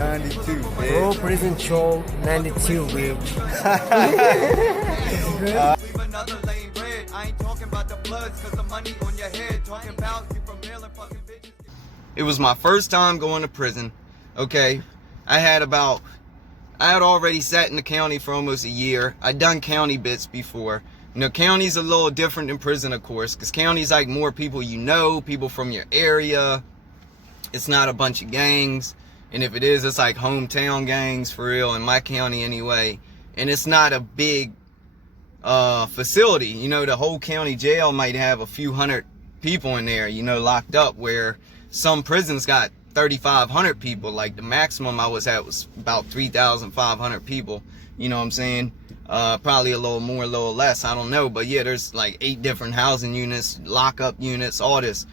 92, man. Parole Prison Show 92, bitch. Another lane red. I ain't talking about the bloods, cause the money on your head. Talking about you from mailing fucking bitches. It was my first time going to prison. Okay. I had already sat in the county for almost a year. I'd done county bits before. You know, county's a little different than prison, of course, because county's like more people you know, people from your area. It's not a bunch of gangs. And if it is, it's like hometown gangs for real, in my county anyway. And it's not a big facility. You know, the whole county jail might have a few hundred people in there, you know, locked up, where some prisons got 3,500 people. Like the maximum I was at was about 3,500 people. You know what I'm saying? Probably a little more, a little less, I don't know. But yeah, there's like 8 different housing units, lockup units, all this.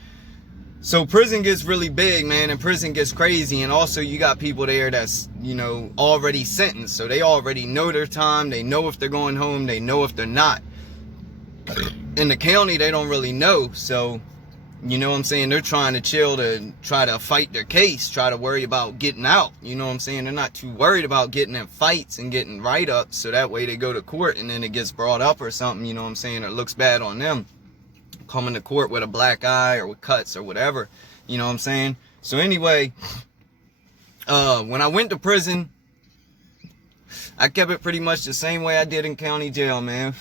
So prison gets really big, man, and prison gets crazy. And also you got people there that's, you know, already sentenced. So they already know their time. They know if they're going home. They know if they're not. In the county, they don't really know. So, you know what I'm saying? They're trying to chill to try to fight their case, try to worry about getting out. You know what I'm saying? They're not too worried about getting in fights and getting write-ups. So that way they go to court and then it gets brought up or something, you know what I'm saying? It looks bad on them. Coming to court with a black eye or with cuts or whatever, you know what I'm saying? So anyway, when I went to prison, I kept it pretty much the same way I did in county jail, man.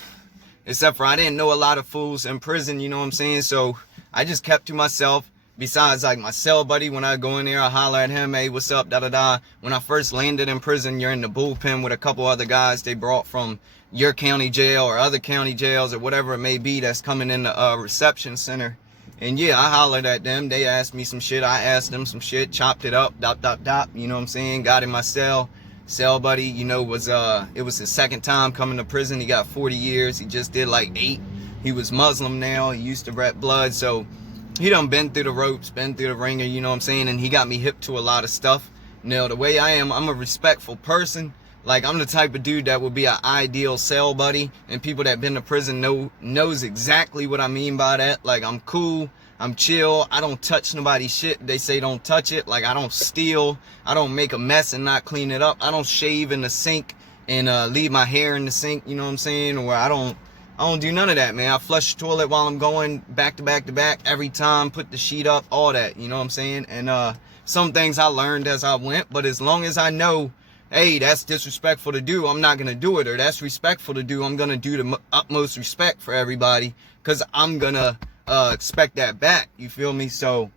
Except for I didn't know a lot of fools in prison, you know what I'm saying? So I just kept to myself. Besides, like, my cell buddy, when I go in there, I holler at him, hey, what's up, da-da-da. When I first landed in prison, you're in the bullpen with a couple other guys they brought from your county jail or other county jails or whatever it may be that's coming in the reception center. And yeah, I hollered at them. They asked me some shit. I asked them some shit, chopped it up, dot, you know what I'm saying? Got in my cell. Cell buddy, you know, it was his second time coming to prison. He got 40 years. He just did like 8. He was Muslim now. He used to rep blood. So he done been through the ropes, been through the ringer, you know what I'm saying? And he got me hip to a lot of stuff. Now, the way I am, I'm a respectful person. Like, I'm the type of dude that would be an ideal cell buddy. And people that been to prison knows exactly what I mean by that. Like, I'm cool. I'm chill. I don't touch nobody's shit. They say don't touch it. Like, I don't steal. I don't make a mess and not clean it up. I don't shave in the sink and leave my hair in the sink, you know what I'm saying? Or I don't do none of that, man. I flush the toilet while I'm going back to back to back every time, put the sheet up, all that, you know what I'm saying? And some things I learned as I went, but as long as I know, hey, that's disrespectful to do, I'm not going to do it. Or that's respectful to do, I'm going to do the utmost respect for everybody, because I'm going to expect that back, you feel me? So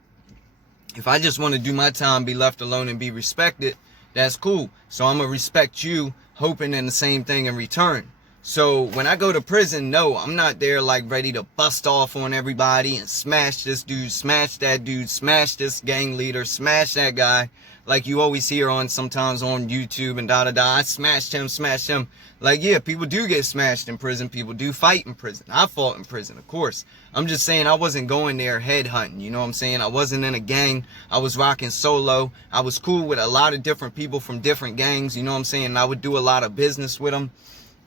if I just want to do my time, be left alone and be respected, that's cool. So I'm going to respect you, hoping in the same thing in return. So when I go to prison, no, I'm not there like ready to bust off on everybody and smash this dude, smash that dude, smash this gang leader, smash that guy. Like you always hear on sometimes on YouTube and da-da-da, I smashed him, smashed him. Like, yeah, people do get smashed in prison. People do fight in prison. I fought in prison, of course. I'm just saying I wasn't going there head hunting, you know what I'm saying? I wasn't in a gang. I was rocking solo. I was cool with a lot of different people from different gangs, you know what I'm saying? I would do a lot of business with them.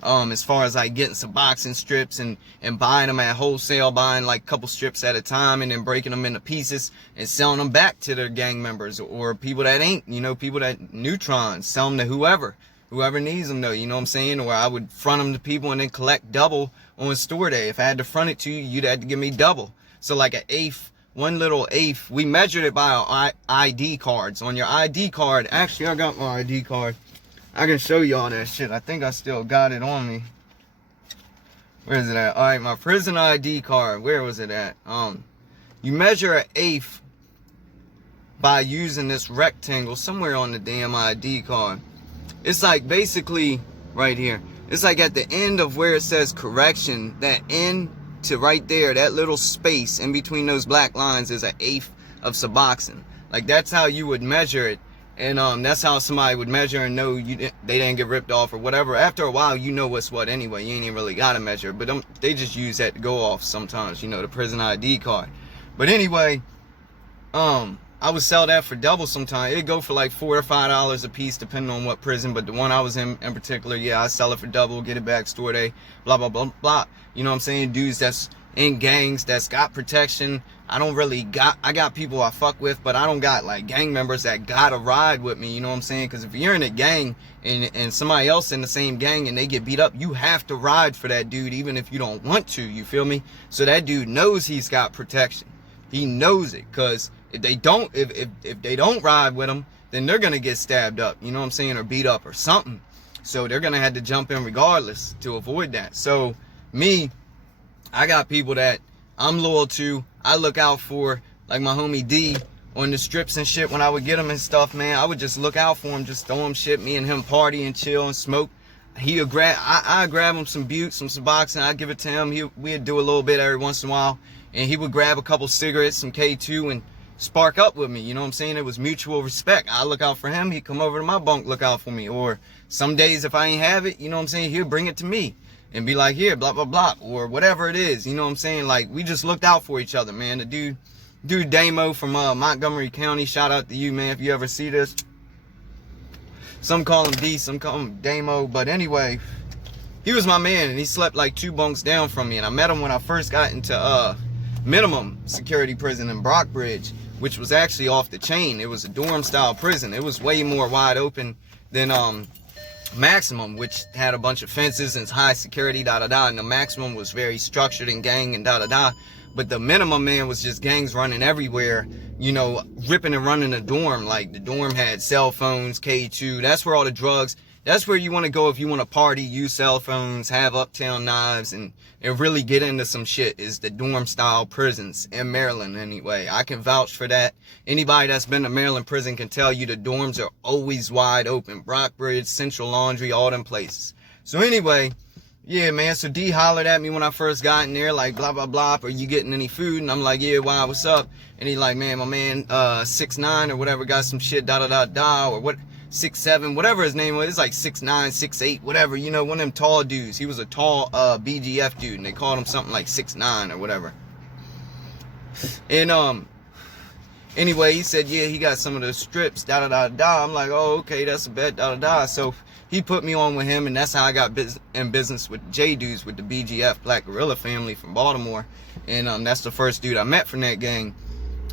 As far as like getting some boxing strips and buying them at wholesale, buying like a couple strips at a time and then breaking them into pieces and selling them back to their gang members or people that ain't, you know, people that neutrons, sell them to whoever needs them though, you know what I'm saying? Or I would front them to people and then collect double on store day. If I had to front it to you, you'd have to give me double. So like an eighth, one little eighth, we measured it by our ID cards. On your ID card, actually I got my ID card. I can show y'all that shit. I think I still got it on me. Where is it at? Alright, my prison ID card. Where was it at? You measure an eighth by using this rectangle somewhere on the damn ID card. It's like basically right here. It's like at the end of where it says correction, that end to right there, that little space in between those black lines is an eighth of Suboxone. Like that's how you would measure it. And that's how somebody would measure and know they didn't get ripped off or whatever. After a while, you know what's what anyway. You ain't even really got to measure. But they just use that to go off sometimes, you know, the prison ID card. But anyway, I would sell that for double sometimes. It'd go for like $4 or $5 a piece depending on what prison. But the one I was in particular, yeah, I sell it for double, get it back store day, blah, blah, blah, blah. You know what I'm saying? Dudes that's in gangs that's got protection. I got people I fuck with, but I don't got like gang members that gotta ride with me, you know what I'm saying? Because if you're in a gang and somebody else in the same gang and they get beat up, you have to ride for that dude even if you don't want to, you feel me? So that dude knows he's got protection. He knows it, because if they don't ride with him, then they're gonna get stabbed up, you know what I'm saying, or beat up or something. So they're gonna have to jump in regardless to avoid that. So me, I got people that I'm loyal to, I look out for, like my homie D on the strips and shit. When I would get him and stuff, man, I would just look out for him, just throw him shit, me and him party and chill and smoke. He'll I grab him some butte, some Suboxone, I'd give it to him. We'd do a little bit every once in a while, and he would grab a couple cigarettes, some K2, and spark up with me, you know what I'm saying? It was mutual respect. I look out for him, he'd come over to my bunk, look out for me. Or some days if I ain't have it, you know what I'm saying, he'll bring it to me and be like, here, blah blah blah, or whatever it is, you know what I'm saying? Like, we just looked out for each other, man. The dude Damo from Montgomery County, shout out to you, man, if you ever see this. Some call him D, some call him Damo, but anyway, he was my man, and he slept like 2 bunks down from me. And I met him when I first got into minimum security prison in BrockBridge, which was actually off the chain. It was a dorm style prison. It was way more wide open than maximum, which had a bunch of fences and high security, and the maximum was very structured and gang and but the minimum, man, was just gangs running everywhere, you know, ripping and running the dorm. Like, the dorm had cell phones, K2, that's where all the drugs, that's where you want to go if you want to party, use cell phones, have uptown knives, and really get into some shit, is the dorm style prisons in Maryland anyway. I can vouch for that. Anybody that's been to Maryland prison can tell you the dorms are always wide open. Brockbridge, Central Laundry, all them places. So anyway, yeah, man, so D hollered at me when I first got in there, like, blah, blah, blah, are you getting any food? And I'm like, yeah, why, what's up? And he like, man, my man, 6'9" or whatever, got some shit, or what, 6'7", whatever his name was. It's like 6'9", 6'8", whatever, you know, one of them tall dudes. He was a tall BGF dude, and they called him something like 6'9" or whatever. And anyway, he said, yeah, he got some of the strips, I'm like, oh, okay, that's a bet, So he put me on with him, and that's how I got in business with J-Dudes, with the BGF, Black Gorilla family from Baltimore. And that's the first dude I met from that gang.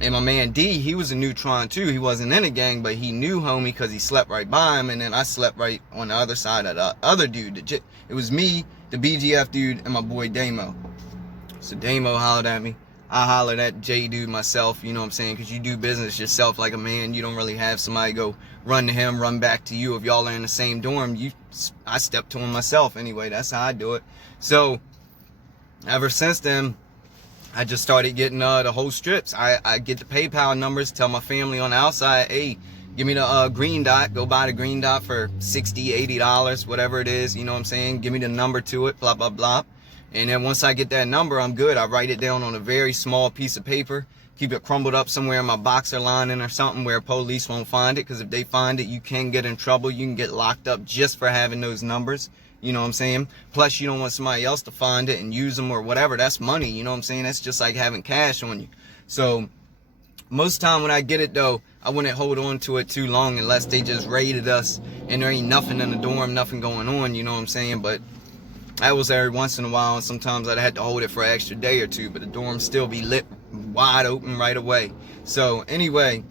And my man D, he was a neutron too. He wasn't in a gang, but he knew homie because he slept right by him. And then I slept right on the other side of the other dude. It was me, the BGF dude, and my boy Damo. So Damo hollered at me. I hollered at J-Dude myself, you know what I'm saying? Because you do business yourself like a man. You don't really have somebody go run to him, run back to you. If y'all are in the same dorm, I step to him myself anyway. That's how I do it. So ever since then, I just started getting the whole strips. I get the PayPal numbers, tell my family on the outside, hey, give me the green dot. Go buy the green dot for $60, $80, whatever it is, you know what I'm saying? Give me the number to it, blah, blah, blah. And then once I get that number, I'm good. I write it down on a very small piece of paper, keep it crumbled up somewhere in my boxer lining or something where police won't find it. Because if they find it, you can get in trouble. You can get locked up just for having those numbers. You know what I'm saying? Plus, you don't want somebody else to find it and use them or whatever. That's money. You know what I'm saying? That's just like having cash on you. So most time when I get it, though, I wouldn't hold on to it too long unless they just raided us and there ain't nothing in the dorm, nothing going on. You know what I'm saying? But that was every once in a while, and sometimes I'd have to hold it for an extra day or two, but the dorm still be lit wide open right away. So anyway,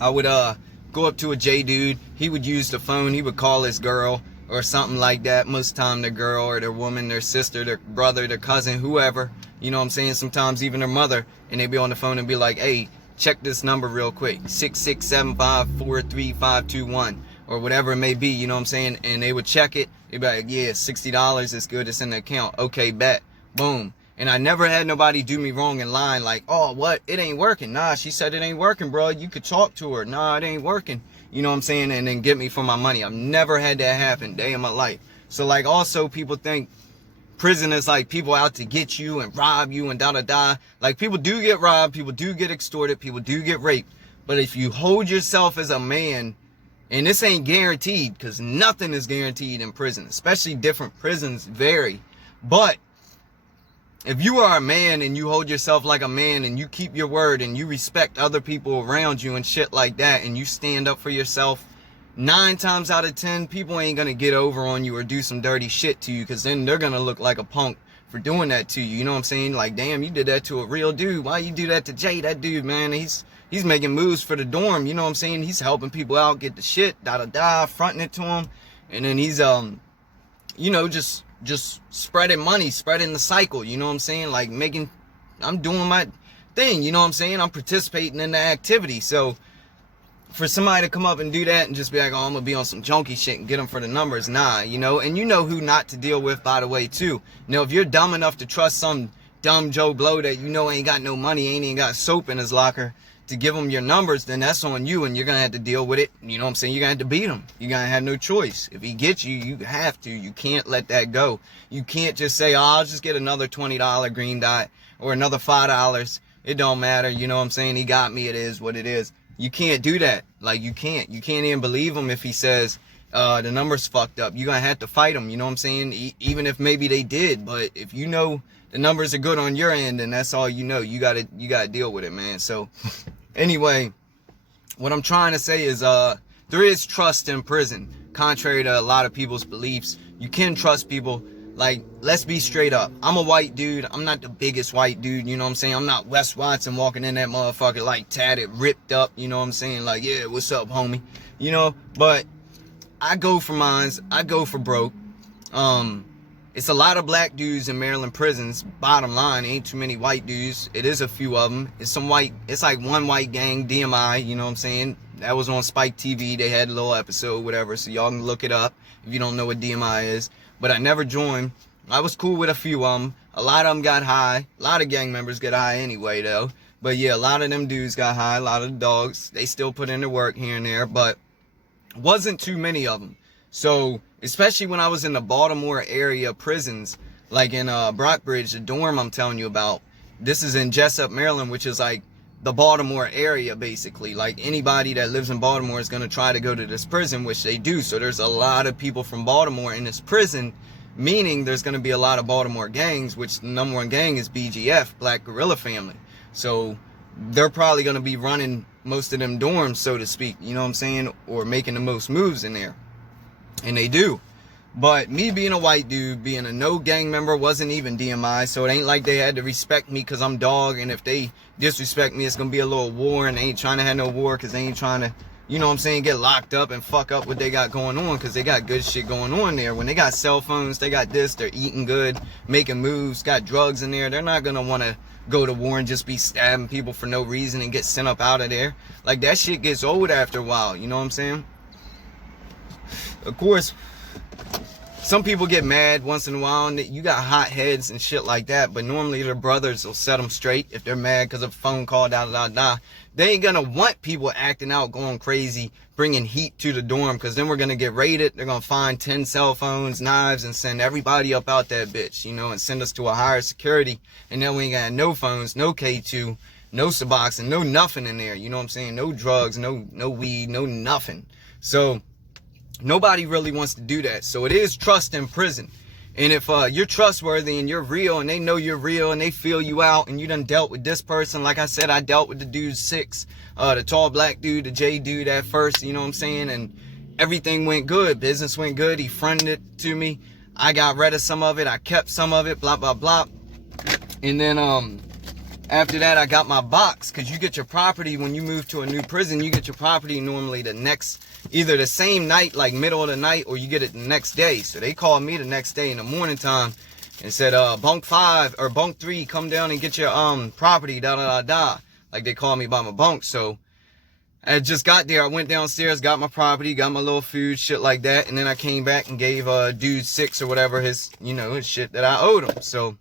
I would go up to a J dude. He would use the phone. He would call his girl or something like that. Most of the time their girl or their woman, their sister, their brother, their cousin, whoever. You know what I'm saying? Sometimes even their mother, and they'd be on the phone and be like, hey, check this number real quick, 667543521. Or whatever it may be, you know what I'm saying? And they would check it. They'd be like, yeah, $60 is good. It's in the account. Okay, bet. Boom. And I never had nobody do me wrong in line like, oh, what? It ain't working. Nah, she said it ain't working, bro. You could talk to her. Nah, it ain't working. You know what I'm saying? And then get me for my money. I've never had that happen day in my life. So, like, also people think prison is like people out to get you and rob you and da-da-da. Like, people do get robbed. People do get extorted. People do get raped. But if you hold yourself as a man, and this ain't guaranteed, because nothing is guaranteed in prison, especially different prisons vary. But if you are a man and you hold yourself like a man and you keep your word and you respect other people around you and shit like that, and you stand up for yourself, 9 times out of 10, people ain't gonna get over on you or do some dirty shit to you, because then they're gonna look like a punk for doing that to you. You know what I'm saying? Like, damn, you did that to a real dude. Why you do that to Jay? That dude, man, he's making moves for the dorm. You know what I'm saying? He's helping people out, get the shit, fronting it to them. And then he's, you know, just spreading money, spreading the cycle. You know what I'm saying? Like, I'm doing my thing. You know what I'm saying? I'm participating in the activity. So for somebody to come up and do that and just be like, oh, I'm gonna be on some junkie shit and get them for the numbers, nah, you know. And you know who not to deal with, by the way, too. You know, if you're dumb enough to trust some dumb Joe Blow that you know ain't got no money, ain't even got soap in his locker to give him your numbers, then that's on you, and you're gonna have to deal with it. You know what I'm saying? You're gonna have to beat him. You're gonna have no choice. If he gets you, you have to. You can't let that go. You can't just say, oh, I'll just get another $20 green dot or another $5. It don't matter. You know what I'm saying? He got me. It is what it is. You can't do that. Like, you can't even believe him if he says the number's fucked up. You're gonna have to fight him. You know what I'm saying? Even if maybe they did, but if you know the numbers are good on your end, and that's all you know, you gotta deal with it, man. So anyway, what I'm trying to say is there is trust in prison, contrary to a lot of people's beliefs. You can trust people. Like, let's be straight up. I'm a white dude. I'm not the biggest white dude, you know what I'm saying? I'm not Wes Watson walking in that motherfucker like tatted, ripped up, you know what I'm saying? Like, yeah, what's up, homie? You know, but I go for mines. I go for broke. It's a lot of black dudes in Maryland prisons. Bottom line, ain't too many white dudes. It is a few of them. It's like one white gang, DMI, you know what I'm saying? That was on Spike TV. They had a little episode, whatever, so y'all can look it up if you don't know what DMI is. But I never joined. I was cool with a few of them. A lot of them got high. A lot of gang members get high anyway, though. But yeah, a lot of them dudes got high. A lot of the dogs, they still put in their work here and there, but wasn't too many of them. So, especially when I was in the Baltimore area prisons, like in BrockBridge, the dorm I'm telling you about. This is in Jessup, Maryland, which is like the Baltimore area, basically. Like, anybody that lives in Baltimore is going to try to go to this prison, which they do. So there's a lot of people from Baltimore in this prison, meaning there's going to be a lot of Baltimore gangs, which the number one gang is BGF, Black Guerrilla Family. So they're probably going to be running most of them dorms, so to speak, you know what I'm saying, or making the most moves in there. And they do. But me being a white dude, being a no gang member, wasn't even DMI, so it ain't like they had to respect me because I'm dog, and if they disrespect me, it's gonna be a little war, and they ain't trying to have no war because they ain't trying to, you know what I'm saying, get locked up and fuck up what they got going on, because they got good shit going on there. When they got cell phones, they got this, they're eating good, making moves, got drugs in there, they're not gonna want to go to war and just be stabbing people for no reason and get sent up out of there. Like, that shit gets old after a while, you know what I'm saying? Of course, some people get mad once in a while, and you got hot heads and shit like that, but normally their brothers will set them straight if they're mad because of a phone call, They ain't gonna want people acting out, going crazy, bringing heat to the dorm, because then we're gonna get raided. They're gonna find 10 cell phones, knives, and send everybody up out that bitch, you know, and send us to a higher security, and then we ain't got no phones, no K2, no Suboxone, no nothing in there, you know what I'm saying? No drugs, no weed, no nothing. So nobody really wants to do that. So it is trust in prison. And if you're trustworthy and you're real, and they know you're real, and they feel you out, and you done dealt with this person, like I said, I dealt with the dude 6, the tall black dude, the J dude at first, you know what I'm saying, and everything went good, business went good, he fronted it to me, I got rid of some of it, I kept some of it, blah blah blah. And then after that, I got my box, because you get your property when you move to a new prison. You get your property normally the next, either the same night, like middle of the night, or you get it the next day. So they called me the next day in the morning time and said, bunk 5 or bunk 3, come down and get your property, like they called me by my bunk. So I just got there, I went downstairs, got my property, got my little food, shit like that, and then I came back and gave dude 6 or whatever his, you know, his shit that I owed him. So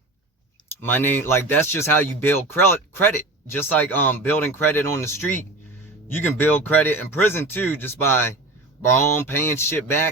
my name, like, that's just how you build credit. Just like building credit on the street, you can build credit in prison too, just by paying shit back,